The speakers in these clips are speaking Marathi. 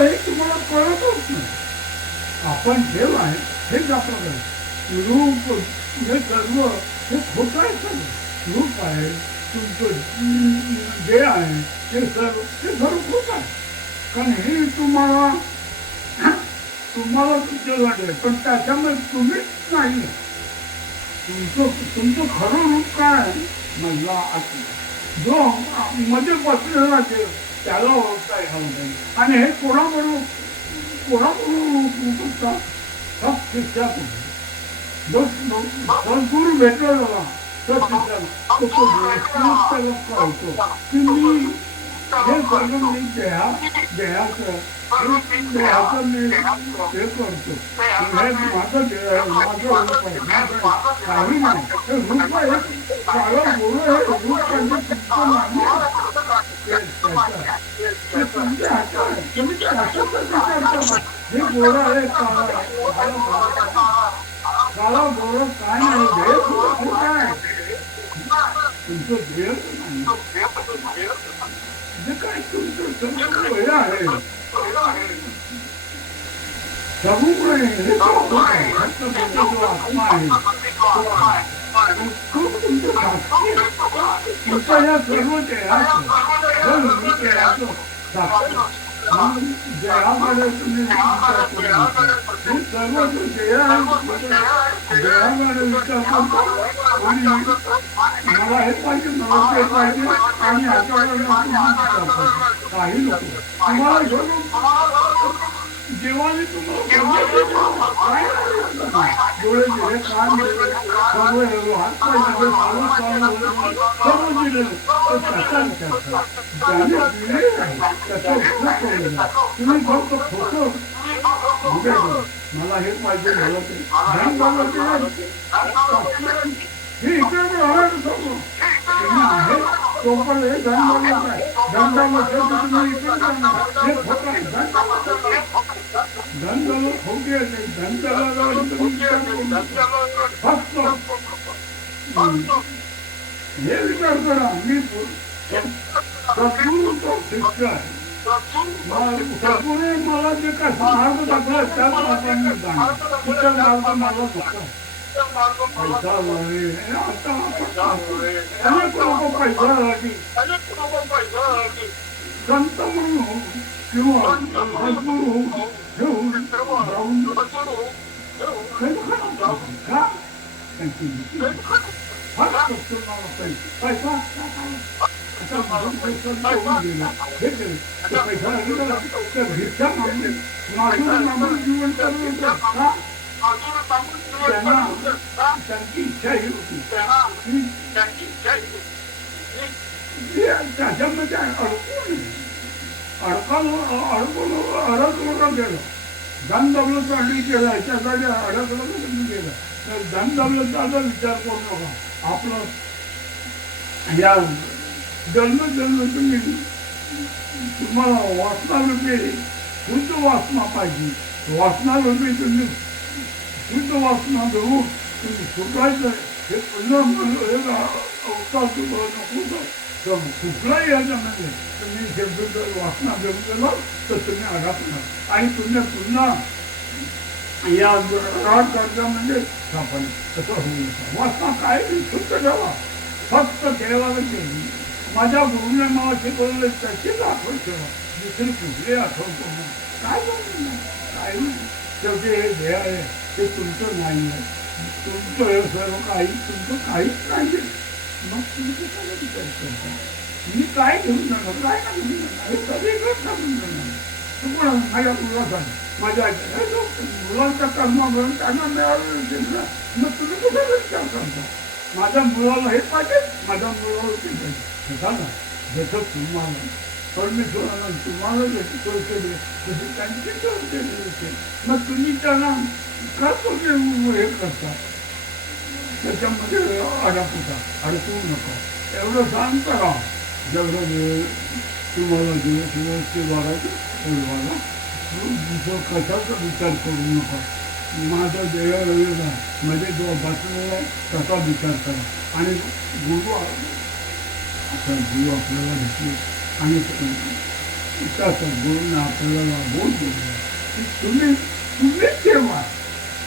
हे तुम्हाला कळतच नाही. आपण देव आहे हेच आपलं रूप हे सर्व हे खोटं आहे. सगळं रूप आहे तुमचं जे आहे ते सर्व खोट आहे. कारण हे तुम्हाला तुमचं वाटेल पण त्याच्यामध्ये तुम्हीच नाही. तुमचं खरं रूप काय मधला आत्मा जो मध्ये बसलेला ते त्याला ओळखता येणार नाही. आणि हे कोणाबरोबर सद्गुरू भेटला झाला तर त्याला कळतो की मी हे सर्व मी देहाचं मी हे करतो. हे माझं देह आहे, माझं रूप आहे, काही नाही. हे रूप आहे काळं गोरं हे रूप म्हणजे तुमचं नाही. ते तुमच्या हातात आहे. तुम्ही त्याच्यातच विचार करा. हे गोरं आहे काळा गोरं काय नाही. देह तुमचं काय तुमचं देह नाही. जे काय तुमचं सर्व हे आहे सगुण आहे जो आत्मा आहे तो तुमचं साक्षी आहे. तुमचं या सर्व देहाचं देहाकडे तुम्ही विचार करू. हे सर्व जो देह आहे देहाकडे विचार करतो आणि मला हे पाहिजे मला ते पाहिजे आणि ह्याच्याकडे काही लोक तुम्हाला घेऊन देवाने तुम्हाला डोळे दिले कान दिले सर्व हात पाय दिले सर्व दिले तर त्याचा विचार करा. त्याने दिले नाही त्याचा उपयोग करू नका. तुम्ही फक्त खोटं मला हे पाहिजे मला ते धन बाबा हे इकडे राहणार सर्व तुम्ही आहे तो पण हे धन बाबा काय धन बाबा तुम्ही इकडे करणार हे खोटं आहे. धन झालं खोटे आहे. धन झाला फक्त हे विचार करा मी सद्गुरू तो शिष्य आहे. सद्गुरूने मला जे काय मार्ग दाखला त्याच मार्गाने इतर मार्ग मला होता. पैसा अनेक लोक पैशासाठी संत म्हणून किंवा सद्गुरू होऊन का पैसा जीवन त्यांची इच्छा ही होती त्याच्यामध्ये अडकलं गेलं. धन दौलत चालली केलं ह्याच्याकडे अडकलं गेलं तर धन दौलताचा विचार करू नका. आपलं या जन्म तुम्ही तुम्हाला वासना रूपे शुद्ध वासना पाहिजे. वासना रूपे तुम्ही शुद्ध वासना घेऊन तुम्ही सुटायचं हे पुन्हा अवतार तुम्हाला नको तर कुठलाही याच्यामध्ये तुम्ही शब्द वासना घेऊन गेला तर तुम्ही अडकणार आणि तुम्ही पुन्हा या राग कर्जामध्ये सापडले. तसं होऊ नका. वासना काय शुद्ध ठेवा. फक्त देवाला केली. माझ्या गुरुने मला शिकवलं त्याचीच आठवण ठेवा. दुसरी कुठली आठवतो काय काय शेवटी हे देह आहे ते तुमचं नाही आहे. तुमचं हे सर्व काही तुमचं काहीच नाही. मग तुम्ही कशाला विचार करता मी काय घेऊन जाणार काय ना घेऊन जाणार हे सगळीकडे टाकून जाणार. तुम्हाला माझ्या मुलासाठी माझ्या मुलांचा कर्म म्हणून त्यांना मिळालं मग तुम्ही कुठे विचार करता. माझ्या मुलाला हे पाहिजे माझ्या मुलाला ते पाहिजे झालं. जसं तुम्हाला परमेश्वराला तुम्हाला जशी सोय केली तशी त्यांची सोय केली होती. मग तुम्ही त्यांना का तुम्ही हे करता त्याच्यामध्ये अडकू नका. एवढं शांत राहा. जेवढं वेळ तुम्हाला दिवस व्यवस्थित वागायचं तेवढं वागा. दुसरं कशाचा विचार करू नका. माझा देह वेगळा मध्ये जो बसलेला आहे त्याचा विचार करा. आणि गुरु आता गुरु आपल्याला भेटले आणि त्या सद्गुरूंनी आपल्याला बोल बोलला की तुम्हीच देव आहे,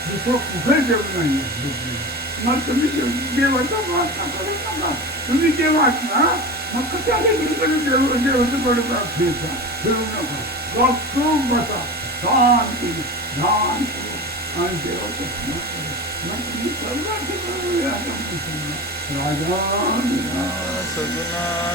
दुसरं कुठे देव नाही आहे. मग तुम्ही देवाचा प्रार्थना करू नका. तुम्ही देव आहात ना, मग कशाला इकडे देवाचं फिरू नका. गपचूप बसा, शांती ध्यान करू आणि देवाचं स्मरण करा. मग तुम्ही सर्वांचे राजा सगुणा